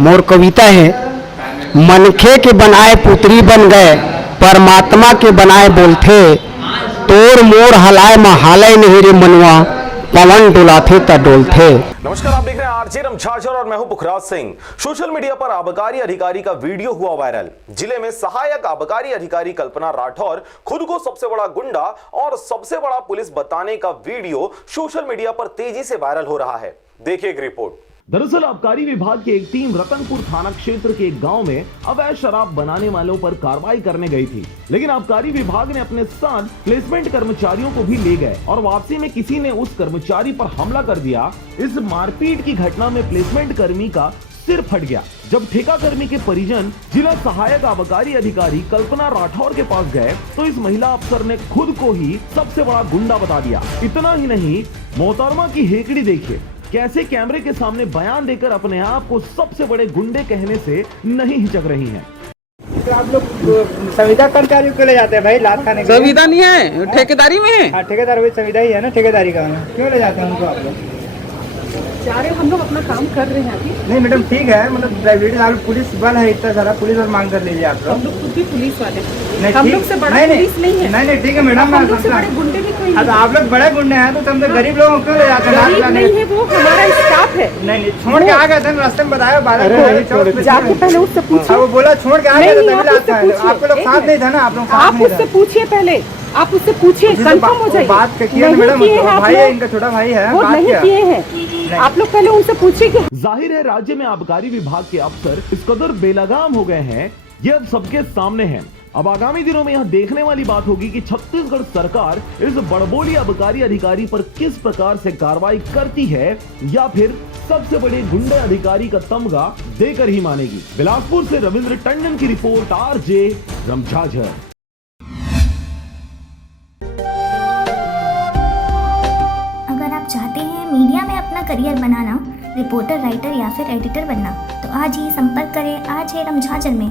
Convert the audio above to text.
मोर कविता है। मनखे के बनाए पुत्री बन गए, परमात्मा के बनाए बोलथे। तोर मोर हलाए महालय नहीं रे मनवा, पवन डुलाथे त डोलथे। नमस्कार, आप देख रहे हैं आरजे रमझाझर और मैं हूं पुखराज सिंह। सोशल मीडिया पर आबकारी अधिकारी का वीडियो हुआ वायरल। जिले में सहायक आबकारी अधिकारी कल्पना राठौर खुद को सबसे बड़ा गुंडा और सबसे बड़ा पुलिस बताने का वीडियो सोशल मीडिया पर तेजी से वायरल हो रहा है। देखिए एक रिपोर्ट। दरअसल आबकारी विभाग की एक टीम रतनपुर थाना क्षेत्र के एक गांव में अवैध शराब बनाने वालों पर कार्रवाई करने गई थी, लेकिन आबकारी विभाग ने अपने साथ प्लेसमेंट कर्मचारियों को भी ले गए और वापसी में किसी ने उस कर्मचारी पर हमला कर दिया। इस मारपीट की घटना में प्लेसमेंट कर्मी का सिर फट गया। जब ठेका कर्मी के परिजन जिला सहायक आबकारी अधिकारी कल्पना राठौर के पास गए तो इस महिला अफसर ने खुद को ही सबसे बड़ा गुंडा बता दिया। इतना ही नहीं, मोहतरमा की हेकड़ी देखिए, कैसे कैमरे के सामने बयान देकर अपने आप को सबसे बड़े गुंडे कहने से नहीं हिचक रही हैं। तो आप लोग संविदा कर्मचारियों को ले जाते हैं भाई लात खाने के लिए? संविदा नहीं है, ठेकेदारी में है। हाँ, ठेकेदार वही संविदा ही है ना, ठेकेदारी का है। क्यों ले जाते हैं उनको आप लोग? जा रहे हम लोग अपना काम कर रहे हैं अभी। नहीं मैडम ठीक है, मतलब प्राइवेट आप पुलिस बल है इतना सारा, पुलिस और मांग कर लीजिए आप लोग। हम लोग खुद भी पुलिस वाले नहीं, हम लोग से बड़ा पुलिस नहीं है। नहीं ठीक है मैडम, हम लोग से बड़े गुंडे भी कोई अब आप लोग बड़े गुंडे हैं तो हम तो गरीब लोगों को क्यों ले जाते हैं? गरीब नहीं है, वो हमारा स्टाफ है। नहीं छोड़ के आ गए थे, रास्ते में बताया जाके पहले उससे पूछिए। वो बोला छोड़ के आ गए थे, आपको लोग साथ नहीं था ना, आप लोग आप उससे पूछिए, पहले आप उससे पूछिए, कंफर्म हो जाइए। बात किए मैडम, भाई है इनका, छोटा भाई है, वो नहीं किए हैं। आप लोग पहले उनसे पूछिए कि जाहिर है राज्य में आबकारी विभाग के अफसर इस कदर बेलगाम हो गए हैं, ये अब सबके सामने है। अब आगामी दिनों में यह देखने वाली बात होगी कि छत्तीसगढ़ सरकार इस बड़बोली आबकारी अधिकारी पर किस प्रकार से कार्रवाई करती है, या फिर सबसे बड़े गुंडे अधिकारी का तमगा देकर ही मानेगी। बिलासपुर से रविंद्र टंडन की रिपोर्ट, आरजे रमझाझर। अगर आप चाहते हैं मीडिया में अपना करियर बनाना, रिपोर्टर, राइटर या फिर एडिटर बनना, तो आज ही संपर्क करें आरजे रमझाझर में।